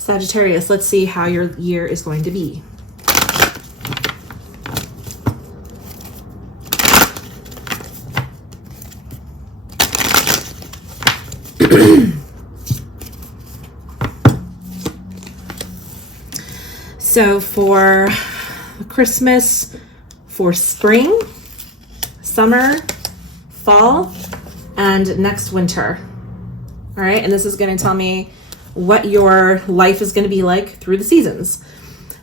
Sagittarius, let's see how your year is going to be. So for Christmas, for spring, summer, fall, and next winter. All right, and this is going to tell me what your life is going to be like through the seasons.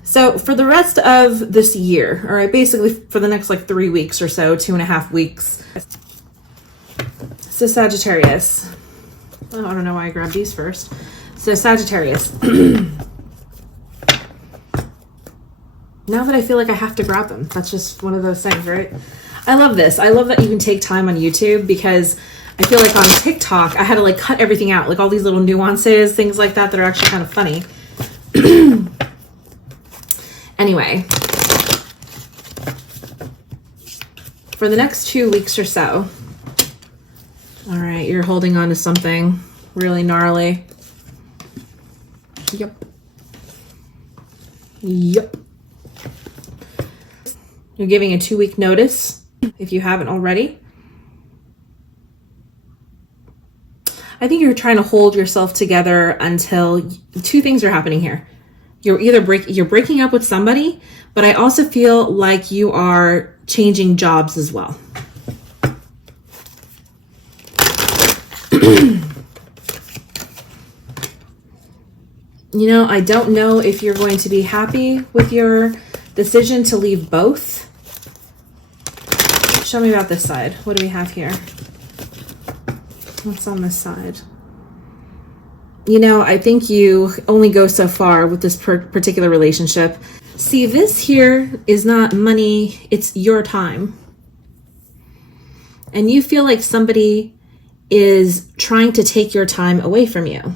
So for the rest of this year, all right, basically for the next like 3 weeks or so, 2.5 weeks. So Sagittarius, oh, I don't know why I grabbed these first. So Sagittarius, now that I feel like I have to grab them, that's just one of those things, right? I love this. I love that you can take time on YouTube, because I feel like on TikTok, I had to like cut everything out, like all these little nuances, things like that that are actually kind of funny. Anyway, for the next 2 weeks or so, all right, you're holding on to something really gnarly. Yep. Yep. You're giving a 2-week notice if you haven't already. I think you're trying to hold yourself together until 2 things are happening here. You're either breaking up with somebody, but I also feel like you are changing jobs as well. You know, I don't know if you're going to be happy with your decision to leave both. Show me about this side. What do we have here? What's on this side? You know, I think you only go so far with this particular relationship. See, this here is not money, it's your time. And you feel like somebody is trying to take your time away from you.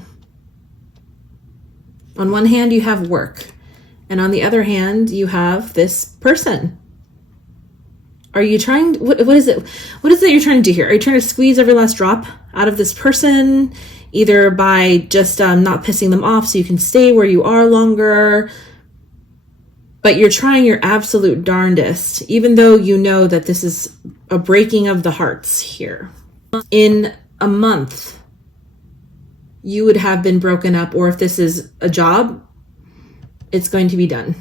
On one hand, you have work. And on the other hand, you have this person. Are you trying, what is it? What is it you're trying to do here? Are you trying to squeeze every last drop out of this person, either by just not pissing them off so you can stay where you are longer? But you're trying your absolute darndest, even though you know that this is a breaking of the hearts here. In a month, you would have been broken up, or if this is a job, it's going to be done.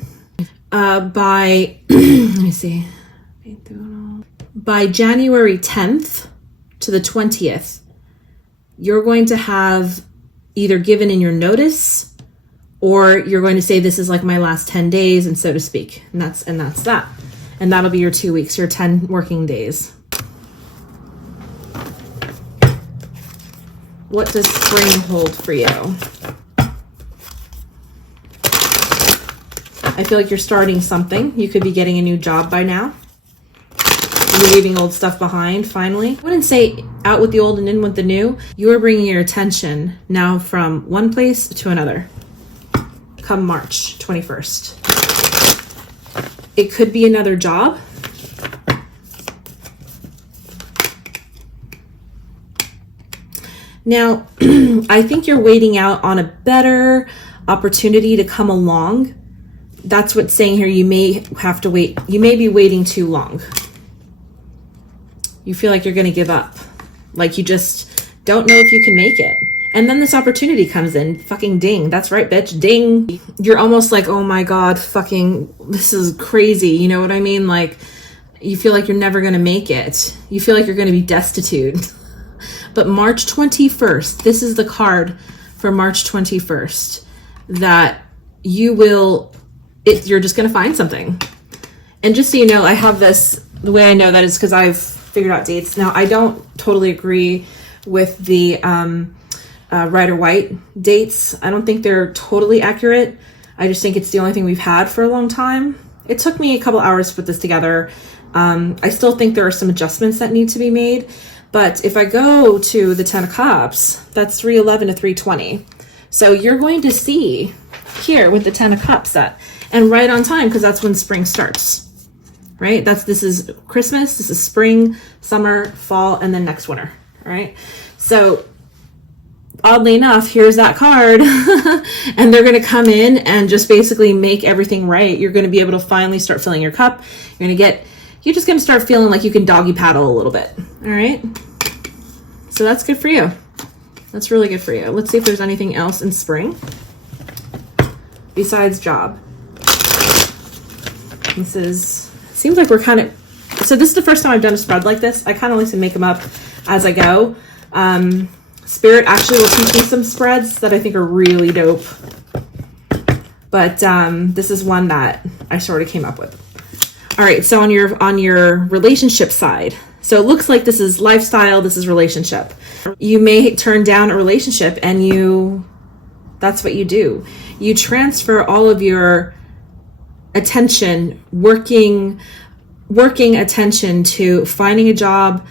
By, let me see. By January 10th to the 20th, you're going to have either given in your notice, or you're going to say, this is like my last 10 days, and so to speak. And that's that. And that'll be your 2 weeks, your 10 working days. What does spring hold for you? I feel like you're starting something. You could be getting a new job by now. You're leaving old stuff behind, finally. I wouldn't say out with the old and in with the new. You are bringing your attention now from one place to another. Come March 21st. It could be another job. Now, I think you're waiting out on a better opportunity to come along. That's what's saying here. You may have to wait. You may be waiting too long. You feel like you're going to give up. Like you just don't know if you can make it. And then this opportunity comes in. Fucking ding. That's right, bitch. Ding. You're almost like, oh my God, fucking, this is crazy. You know what I mean? Like, you feel like you're never going to make it. You feel like you're going to be destitute. But March 21st, this is the card for March 21st, that you will, you're just going to find something. And just so you know, I have this, the way I know that is because I've figured out dates. Now, I don't totally agree with the red or white dates. I don't think they're totally accurate. I just think it's the only thing we've had for a long time. It took me a couple hours to put this together. I still think there are some adjustments that need to be made. But if I go to the 10 of Cups, that's 311 to 320. So you're going to see here with the 10 of Cups that, and right on time, because that's when spring starts, right? This is Christmas, this is spring, summer, fall, and then next winter, all right? So oddly enough, here's that card. And they're going to come in and just basically make everything right. You're going to be able to finally start filling your cup. You're just going to start feeling like you can doggy paddle a little bit. All right. So that's good for you. That's really good for you. Let's see if there's anything else in spring besides job. Seems like we're kind of, so this is the first time I've done a spread like this. I kind of like to make them up as I go. Spirit actually will teach me some spreads that I think are really dope. But this is one that I sort of came up with. All right, so on your relationship side, so it looks like this is lifestyle, this is relationship. You may turn down a relationship and that's what you do. You transfer all of your attention, working attention to finding a job,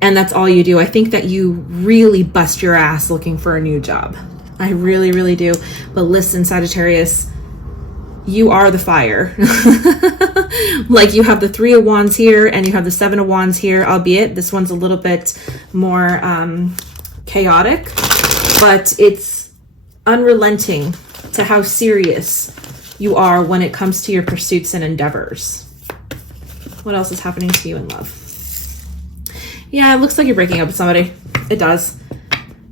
and that's all you do. I think that you really bust your ass looking for a new job. I really, really do. But listen, Sagittarius, you are the fire. Like you have the 3 of Wands here and you have the 7 of Wands here, albeit this one's a little bit more chaotic, but it's unrelenting to how serious you are when it comes to your pursuits and endeavors. What else is happening to you in love? Yeah, it looks like you're breaking up with somebody. It does.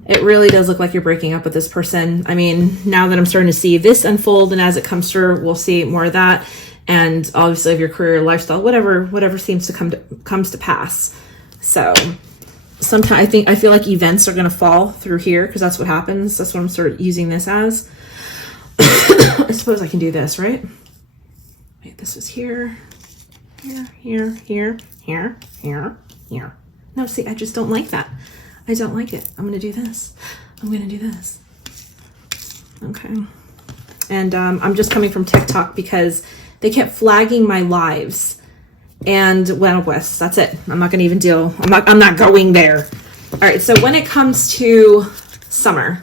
It really does look like you're breaking up with this person. I mean, now that I'm starting to see this unfold, and as it comes through, we'll see more of that. And obviously of your career, lifestyle, whatever seems to comes to pass. So sometimes I feel like events are going to fall through here because that's what happens. That's what I'm sort of using this as. I suppose I can do this, right? Wait, this was here, here. No, see, I just don't like that. I don't like it. I'm going to do this. I'm going to do this. Okay. And I'm just coming from TikTok because they kept flagging my lives. And well, West, that's it. I'm not going to even deal. I'm not going there. All right. So when it comes to summer,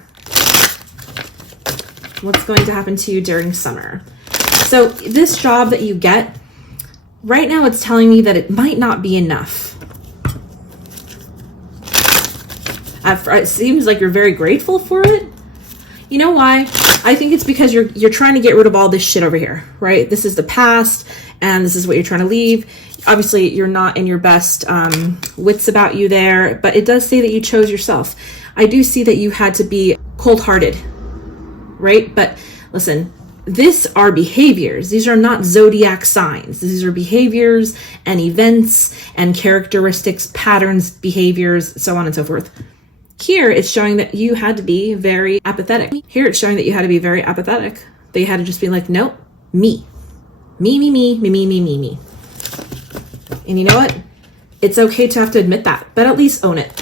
what's going to happen to you during summer? So this job that you get right now, it's telling me that it might not be enough. It seems like you're very grateful for it. You know why? I think it's because you're trying to get rid of all this shit over here, right? This is the past, and this is what you're trying to leave. Obviously, you're not in your best wits about you there, but it does say that you chose yourself. I do see that you had to be cold-hearted, right? But listen, these are behaviors. These are not zodiac signs. These are behaviors and events and characteristics, patterns, behaviors, so on and so forth. Here, it's showing that you had to be very apathetic. Here, it's showing that you had to be very apathetic. That you had to just be like, nope, me. Me. And you know what? It's okay to have to admit that, but at least own it.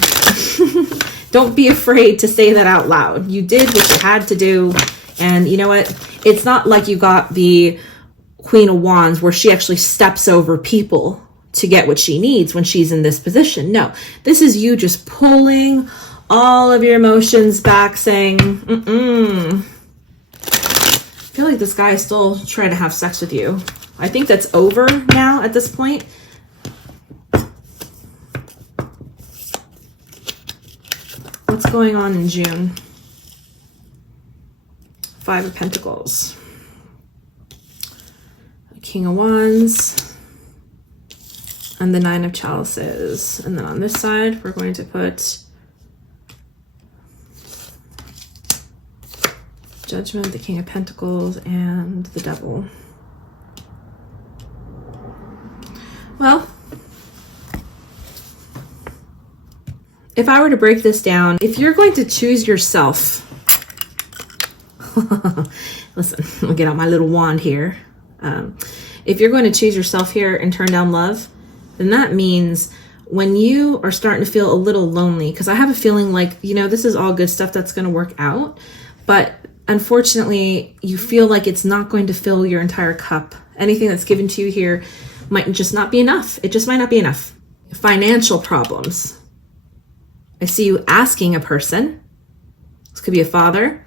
Don't be afraid to say that out loud. You did what you had to do. And you know what? It's not like you got the Queen of Wands where she actually steps over people to get what she needs when she's in this position. No, this is you just pulling all of your emotions back, saying, I feel like this guy is still trying to have sex with you. I think that's over now at this point. What's going on in June? 5 of Pentacles. King of Wands. And the 9 of Chalices. And then on this side, we're going to put Judgment, the King of Pentacles, and the Devil. Well, if I were to break this down, if you're going to choose yourself, listen, I'll get out my little wand here. If you're going to choose yourself here and turn down love, then that means when you are starting to feel a little lonely, because I have a feeling like, you know, this is all good stuff that's going to work out, but unfortunately, you feel like it's not going to fill your entire cup. Anything that's given to you here might just not be enough. It just might not be enough. Financial problems. I see you asking a person. This could be a father.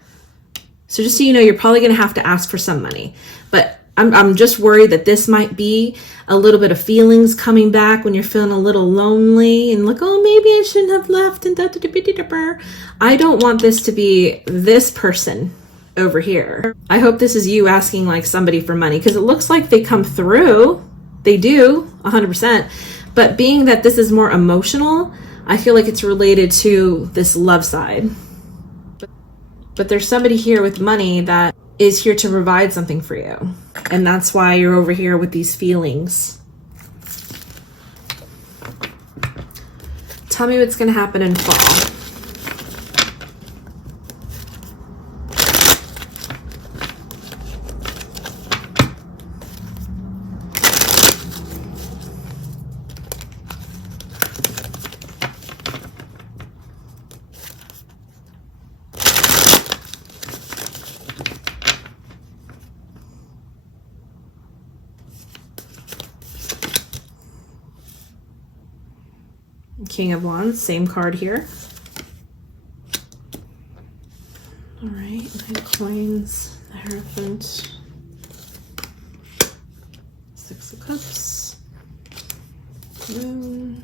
So just so you know, you're probably going to have to ask for some money. But I'm just worried that this might be a little bit of feelings coming back when you're feeling a little lonely and like, oh, maybe I shouldn't have left and I don't want this to be this person over here. I hope this is you asking like somebody for money, because it looks like they come through. They do 100%. But being that this is more emotional, I feel like it's related to this love side. But there's somebody here with money that is here to provide something for you. And that's why you're over here with these feelings. Tell me what's going to happen in fall. King of Wands, same card here. All right, 9 coins, the Hierophant, 6 of Cups, Moon,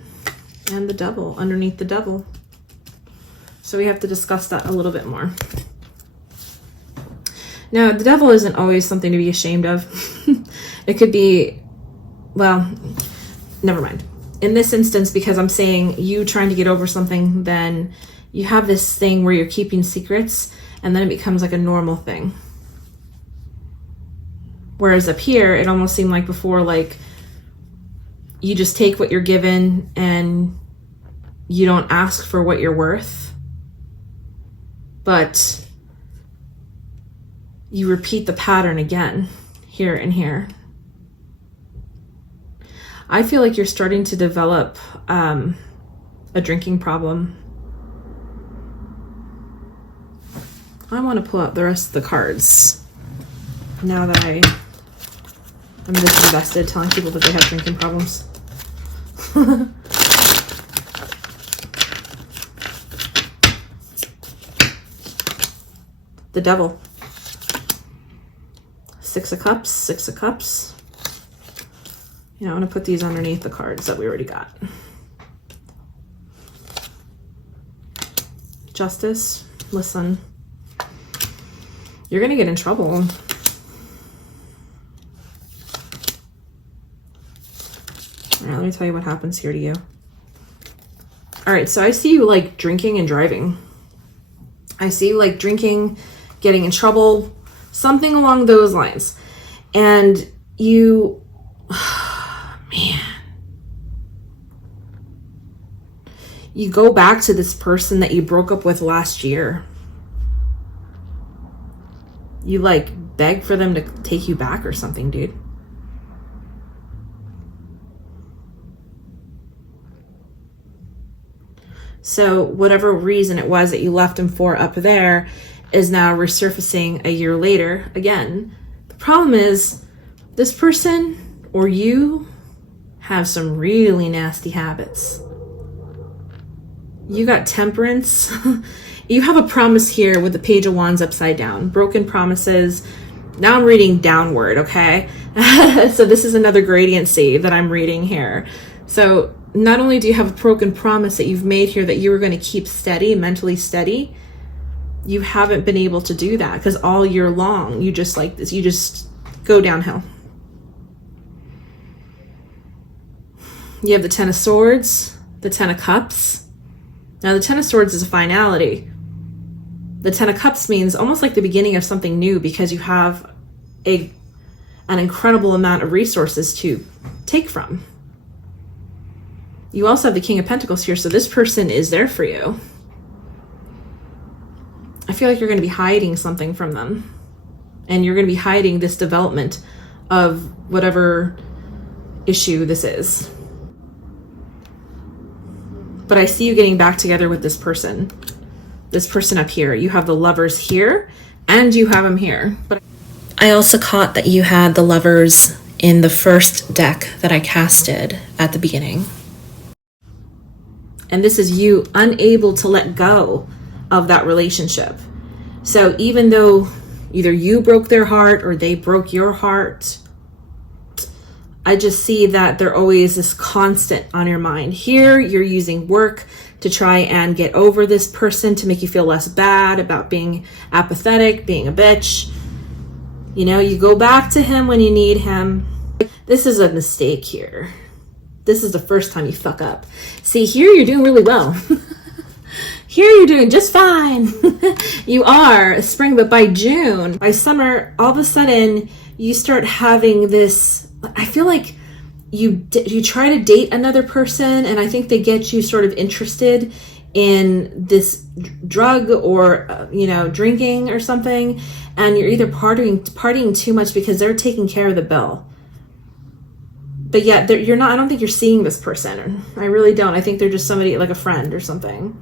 and the Devil, underneath the Devil. So we have to discuss that a little bit more. Now, the Devil isn't always something to be ashamed of. It could be, well, never mind. In this instance, because I'm saying you trying to get over something, then you have this thing where you're keeping secrets and then it becomes like a normal thing. Whereas up here, it almost seemed like before, like you just take what you're given and you don't ask for what you're worth, but you repeat the pattern again, here and here. I feel like you're starting to develop a drinking problem. I want to pull out the rest of the cards now that I'm just invested telling people that they have drinking problems. The Devil. 6 of Cups, 6 of Cups. You know, I'm going to put these underneath the cards that we already got. Justice. Listen. You're going to get in trouble. All right, let me tell you what happens here to you. All right, so I see you like drinking and driving. I see you like drinking, getting in trouble, something along those lines. And you... Man, you go back to this person that you broke up with last year. You like beg for them to take you back or something, dude. So whatever reason it was that you left him for up there is now resurfacing a year later again. The problem is this person or you have some really nasty habits. You got temperance. You have a promise here with the Page of Wands upside down. Broken promises. Now I'm reading downward, okay? So this is another gradiency that I'm reading here. So not only do you have a broken promise that you've made here that you were going to keep steady, mentally steady, you haven't been able to do that because all year long you just like this. You just go downhill. You have the 10 of Swords, the 10 of Cups. Now the 10 of Swords is a finality. The 10 of Cups means almost like the beginning of something new because you have an incredible amount of resources to take from. You also have the King of Pentacles here, so this person is there for you. I feel like you're going to be hiding something from them. And you're going to be hiding this development of whatever issue this is. But I see you getting back together with this person. This person up here. You have the Lovers here, and you have them here. But I also caught that you had the Lovers in the first deck that I casted at the beginning. And this is you unable to let go of that relationship. So even though either you broke their heart or they broke your heart, I just see that they're always this constant on your mind. Here, you're using work to try and get over this person, to make you feel less bad about being apathetic, being a bitch. You know, you go back to him when you need him. This is a mistake here. This is the first time you fuck up. See, here you're doing really well. Here you're doing just fine. You are spring, but by June, by summer, all of a sudden you start having this, I feel like you try to date another person, and I think they get you sort of interested in this drug or, you know, drinking or something. And you're either partying too much because they're taking care of the bill. But yet you're not, I don't think you're seeing this person. I really don't. I think they're just somebody, like a friend or something.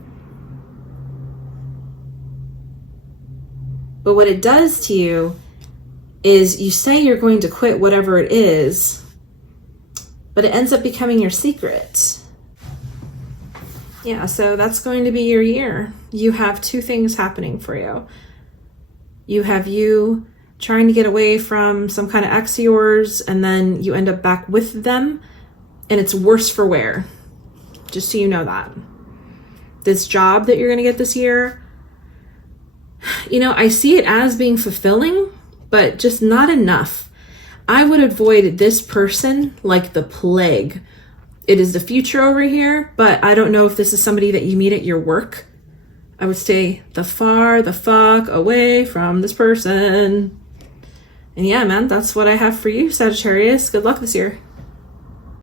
But what it does to you is you say you're going to quit whatever it is, but it ends up becoming your secret. Yeah, so that's going to be your year. You have two things happening for you. You have you trying to get away from some kind of ex of yours, and then you end up back with them, and it's worse for wear. Just so you know that. This job that you're going to get this year, you know, I see it as being fulfilling, but just not enough. I would avoid this person like the plague. It is the future over here, but I don't know if this is somebody that you meet at your work. I would stay the fuck away from this person. And yeah, man, that's what I have for you, Sagittarius. Good luck this year.